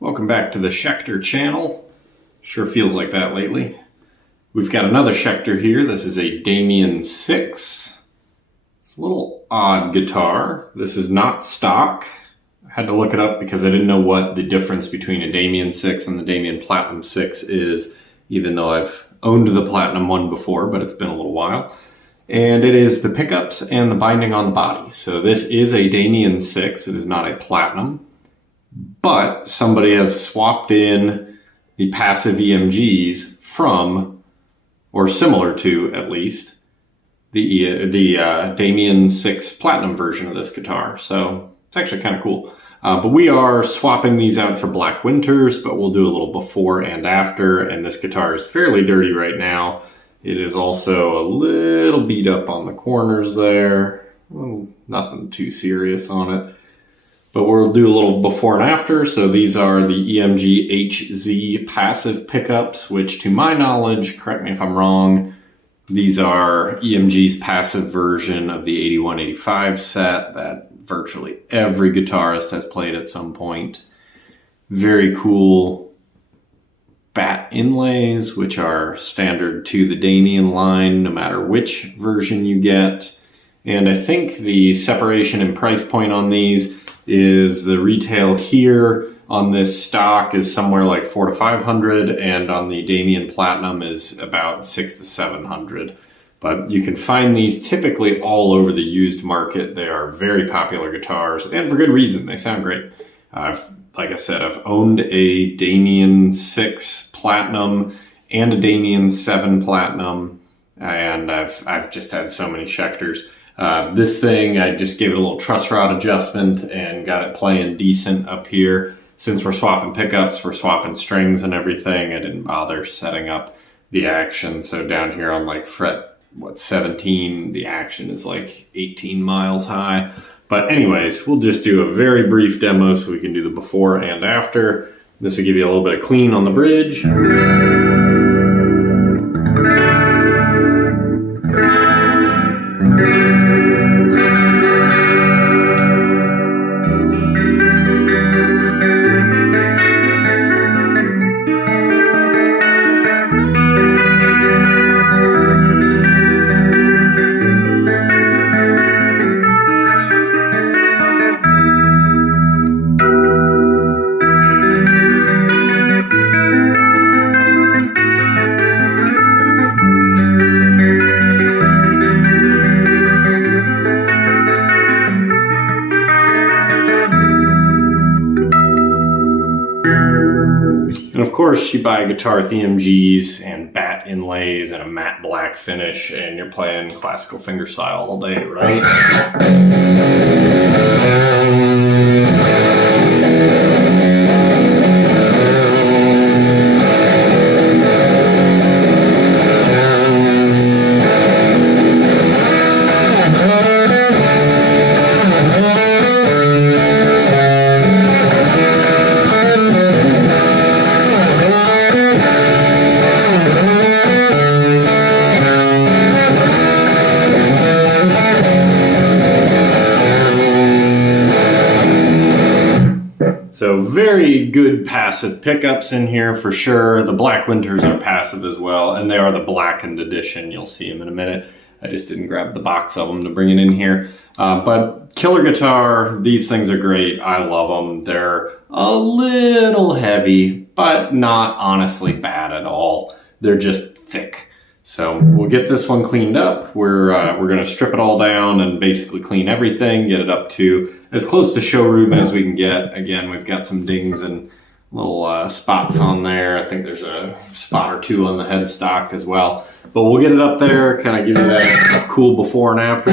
Welcome back to the Schecter channel. Sure feels like that lately. We've got another Schecter here. This is a Damien 6. It's a little odd guitar. This is not stock. I had to look it up because I didn't know what the difference between a Damien 6 and the Damien Platinum 6 is, even though I've owned the Platinum one before, but it's been a little while. And it is the pickups and the binding on the body. So this is a Damien 6. It is not a Platinum. But somebody has swapped in the passive EMGs from, or similar to at least, the Damien 6 Platinum version of this guitar. So it's actually kind of cool. But we are swapping these out for Black Winters, but we'll do a little before and after. And this guitar is fairly dirty right now. It is also a little beat up on the corners there. Well, nothing too serious on it. But we'll do a little before and after. So these are the EMG HZ passive pickups, which to my knowledge, correct me if I'm wrong, these are EMG's passive version of the 8185 set that virtually every guitarist has played at some point. Very cool bat inlays, which are standard to the Damien line, no matter which version you get. And I think the separation in price point on these is the retail here on this stock is somewhere like $400 to $500, and on the Damien Platinum is about $600 to $700. But you can find these typically all over the used market. They are very popular guitars, and for good reason. They sound great. Like I said, I've owned a Damien 6 Platinum and a Damien 7 Platinum, and I've just had so many Schecters. This thing, I just gave it a little truss rod adjustment and got it playing decent up here. Since we're swapping pickups, we're swapping strings and everything, I didn't bother setting up the action. So down here on like fret, 17, the action is like 18 miles high. But anyways, we'll just do a very brief demo so we can do the before and after. This will give you a little bit of clean on the bridge. And of course, you buy a guitar with EMGs and bat inlays and a matte black finish, and you're playing classical fingerstyle all day, right? So very good passive pickups in here for sure. The Black Winters are passive as well, and they are the blackened edition. You'll see them in a minute. I just didn't grab the box of them to bring it in here. But killer guitar, these things are great. I love them. They're a little heavy, but not honestly bad at all. They're just thick. So we'll get this one cleaned up. We're going to strip it all down and basically clean everything, get it up to as close to showroom as we can get. Again, we've got some dings and little spots on there. I think there's a spot or two on the headstock as well. But we'll get it up there, kind of give you that cool before and after.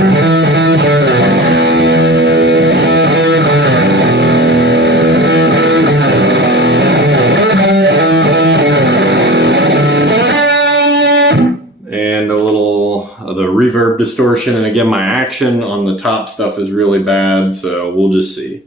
And a little of the reverb distortion. And again, my action on the top stuff is really bad, so we'll just see.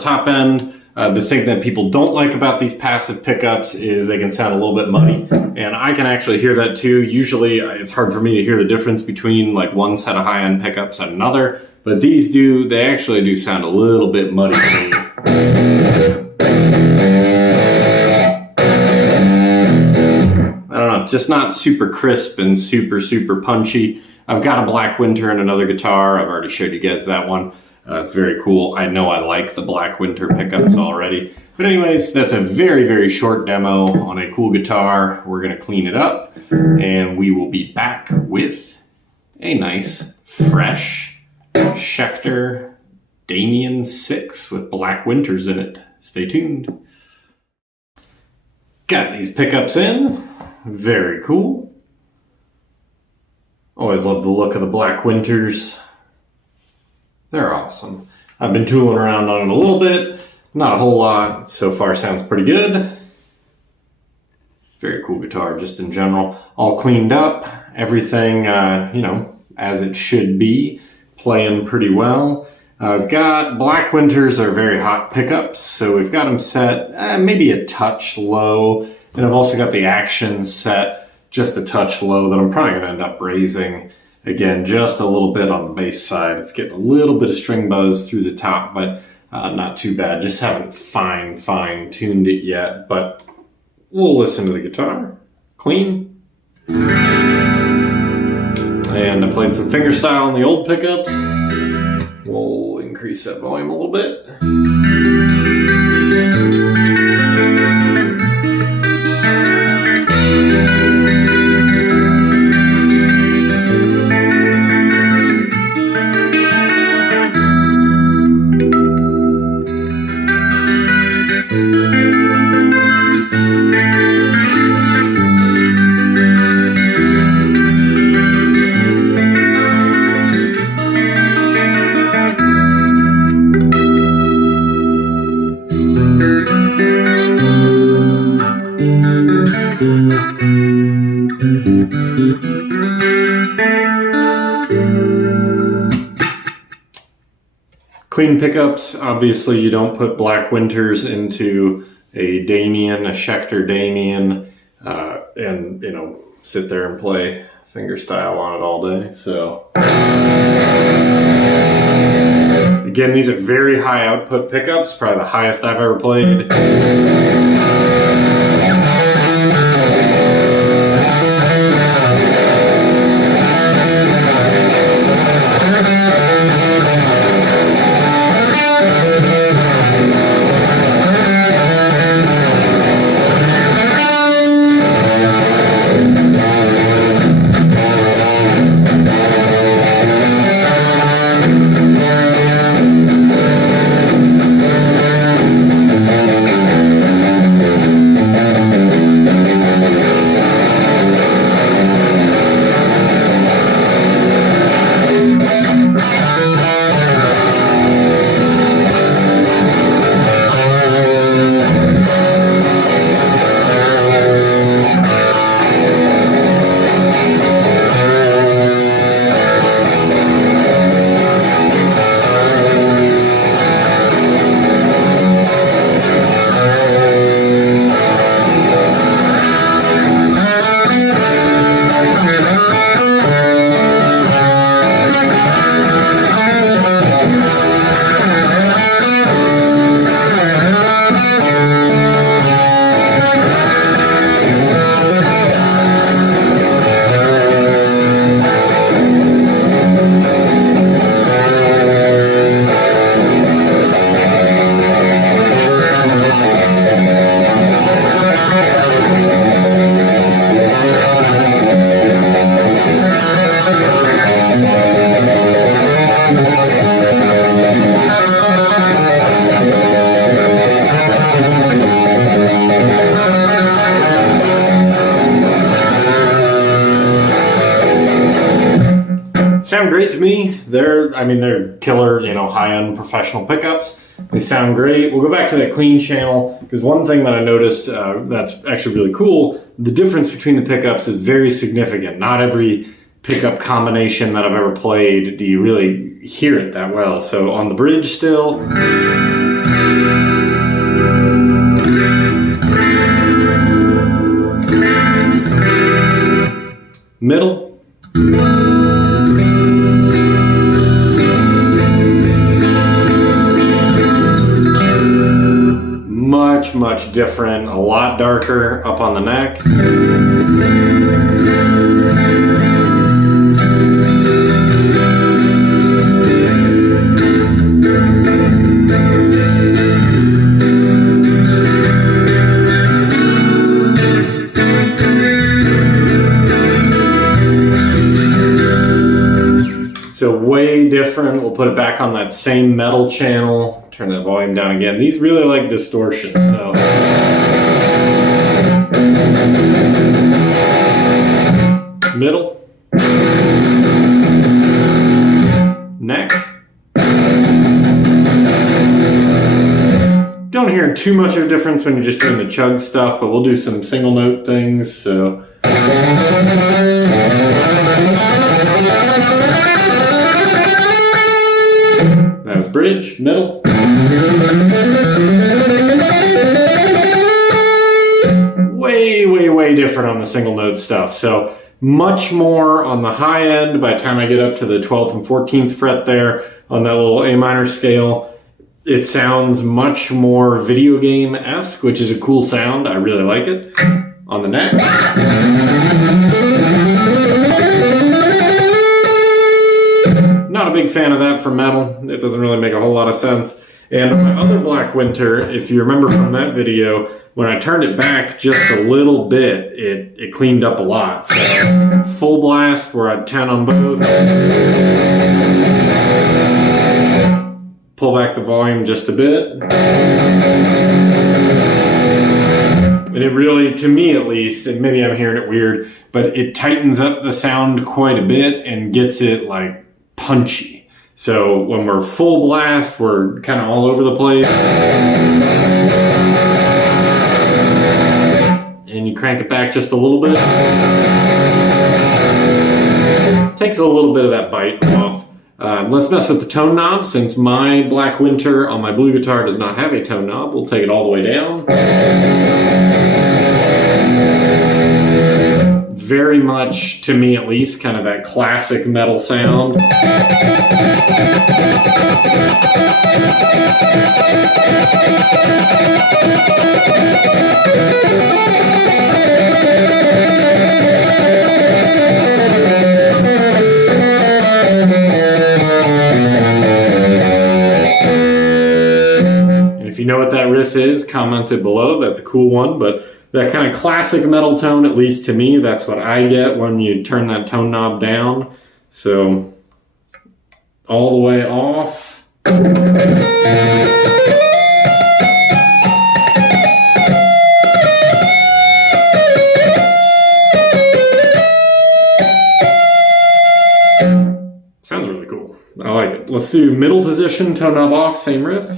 top end. The thing that people don't like about these passive pickups is they can sound a little bit muddy, and I can actually hear that too. Usually it's hard for me to hear the difference between like one set of high-end pickups and another, but these they actually do sound a little bit muddy to me. I don't know, just not super crisp and super punchy. I've got a Black Winter and another guitar. I've already showed you guys that one. It's very cool. I know I like the Black Winter pickups already. But anyways, that's a very short demo on a cool guitar. We're going to clean it up, and we will be back with a nice, fresh Schecter Damien 6 with Black Winters in it. Stay tuned. Got these pickups in. Very cool. Always love the look of the Black Winters. They're awesome. I've been tooling around on it a little bit. Not a whole lot. So far sounds pretty good. Very cool guitar just in general. All cleaned up. Everything, as it should be. Playing pretty well. I've got Black Winters are very hot pickups. So we've got them set maybe a touch low. And I've also got the Action set just a touch low that I'm probably going to end up raising. Again, just a little bit on the bass side. It's getting a little bit of string buzz through the top, but not too bad. Just haven't fine-tuned it yet, but we'll listen to the guitar. Clean. And I played some fingerstyle on the old pickups. We'll increase that volume a little bit. Clean pickups, obviously you don't put Black Winters into a Damien, a Schecter Damien, and sit there and play fingerstyle on it all day. So again, these are very high output pickups, probably the highest I've ever played. Sound great to me. They're killer, high-end professional pickups. They sound great. We'll go back to that clean channel, because one thing that I noticed that's actually really cool, the difference between the pickups is very significant. Not every pickup combination that I've ever played do you really hear it that well. So on the bridge still, Middle. Much different, a lot darker up on the neck. So way different. We'll put it back on that same metal channel. Turn that volume down again. These really like distortion, so. Middle. Neck. Don't hear too much of a difference when you're just doing the chug stuff, but we'll do some single note things, so. That was bridge, middle. Way different on the single note stuff. So much more on the high end by the time I get up to the 12th and 14th fret there on that little A minor scale. It sounds much more video game-esque, which is a cool sound. I really like it. On the neck. Not a big fan of that for metal. It doesn't really make a whole lot of sense. And my other Black Winter, if you remember from that video, when I turned it back just a little bit, it cleaned up a lot. So full blast, we're at 10 on both. Pull back the volume just a bit. And it really, to me at least, and maybe I'm hearing it weird, but it tightens up the sound quite a bit and gets it like punchy. So when we're full blast, we're kind of all over the place. And you crank it back just a little bit. Takes a little bit of that bite off. Let's mess with the tone knob. Since my Black Winter on my blue guitar does not have a tone knob, we'll take it all the way down. Very much, to me at least, kind of that classic metal sound. And if you know what that riff is, comment it below. That's a cool one, but that kind of classic metal tone, at least to me, that's what I get when you turn that tone knob down. So, all the way off. Sounds really cool. I like it. Let's do middle position, tone knob off, same riff.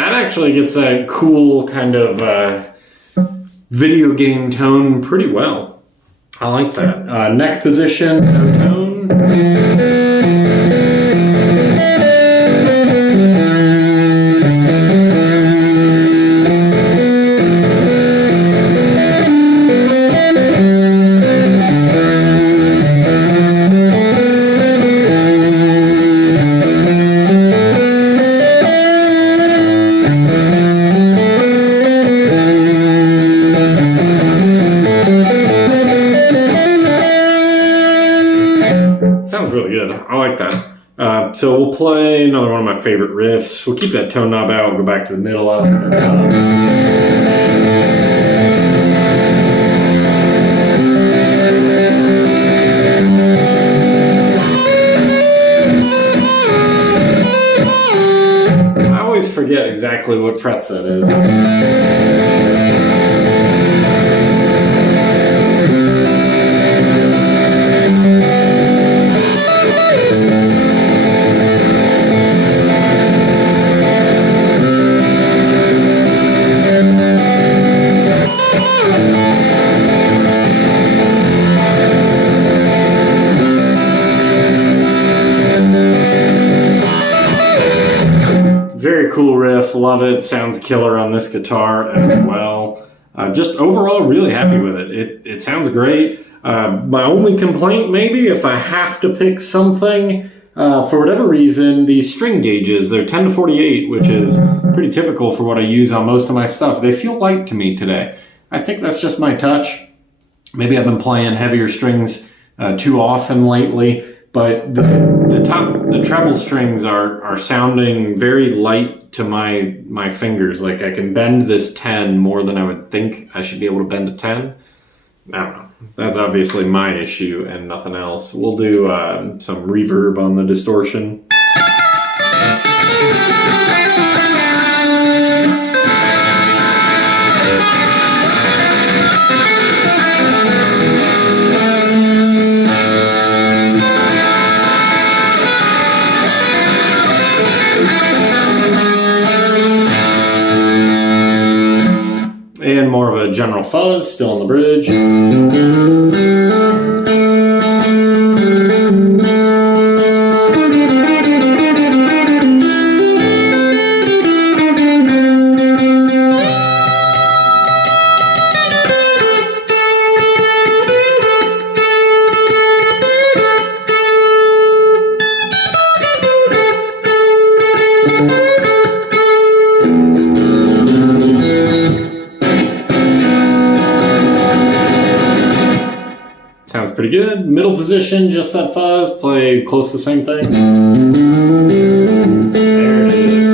Actually gets a cool kind of video game tone pretty well. I like that. Neck position, no tone. Sounds really good. I like that. So we'll play another one of my favorite riffs. We'll keep that tone knob out. We'll go back to the middle. I like that sound. I always forget exactly what frets that is. cool riff. Love it. Sounds killer on this guitar as well. Just overall really happy with it. It sounds great. My only complaint maybe, if I have to pick something, for whatever reason, these string gauges, they're 10 to 48, which is pretty typical for what I use on most of my stuff. They feel light to me today. I think that's just my touch. Maybe I've been playing heavier strings too often lately, but the treble strings are sounding very light to my fingers. Like I can bend this 10 more than I would think I should be able to bend a 10. I don't know. That's obviously my issue and nothing else. We'll do some reverb on the distortion. And more of a general fuzz, still on the bridge. Sounds pretty good. Middle position, just that fuzz. Play close to the same thing. There it is.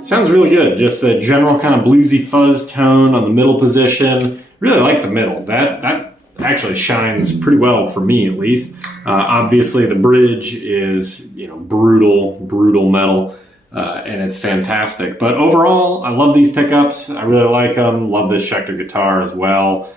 Sounds really good. Just the general kind of bluesy fuzz tone on the middle position. Really like the middle. That actually shines pretty well for me, at least. Obviously, the bridge is brutal metal, and it's fantastic. But overall, I love these pickups. I really like them. Love this Schecter guitar as well.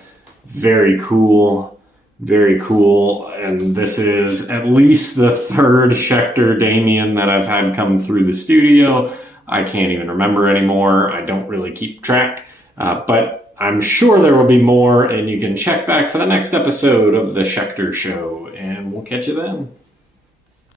Very cool. Very cool. And this is at least the third Schecter Damien that I've had come through the studio. I can't even remember anymore. I don't really keep track, but I'm sure there will be more, and you can check back for the next episode of the Schecter Show, and we'll catch you then.